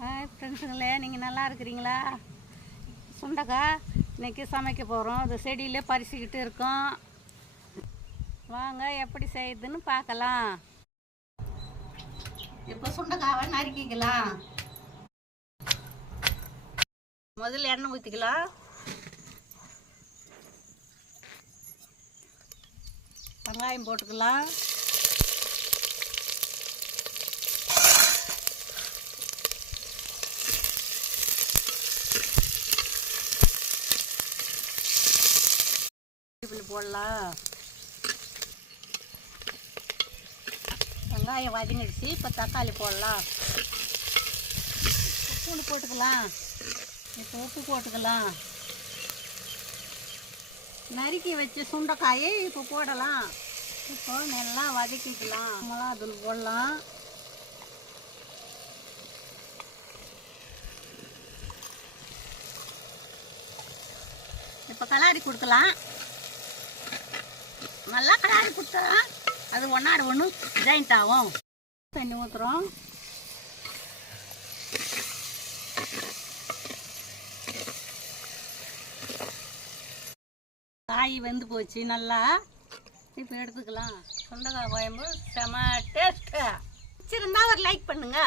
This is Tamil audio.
ஹாய் ஃப்ரெண்ட்ஸுங்களே, நீங்கள் நல்லா இருக்கிறீங்களா? சுண்டக்காய் இன்றைக்கி சமைக்க போகிறோம். அது செடியிலே பறிச்சுக்கிட்டு இருக்கோம். வாங்க எப்படி செய்யுதுன்னு பார்க்கலாம். இப்போ சுண்டக்காவை நறுக்கிக்கலாம். முதல்ல எண்ணெய் ஊற்றிக்கலாம். வெங்காயம் போட்டுக்கலாம். இப்படி போடலாம். வெங்காயம் வதங்கிடுச்சு. இப்போ தக்காளி போடலாம். பூண்டு போட்டுக்கலாம். இப்போ உப்பு போட்டுக்கலாம். நறுக்கி வச்சு சுண்டைக்காயை இப்போ போடலாம். இப்போ நல்லா வதக்கிக்கலாம். மிளகாத்தூள் போடலாம். இப்போ கலாரி கொடுக்கலாம். நல்லா கலாரி கொடுத்தா அது ஒன்னாடு ஒன்று ஜாயிண்ட் ஆகும். தண்ணி ஊற்றுறோம். காய் வெந்து போச்சு நல்லா. இப்போ எடுத்துக்கலாம். சுண்டைக்காய் குழம்பு செம டேஸ்ட்டு. பிடிச்சிருந்தா ஒரு லைக் பண்ணுங்க.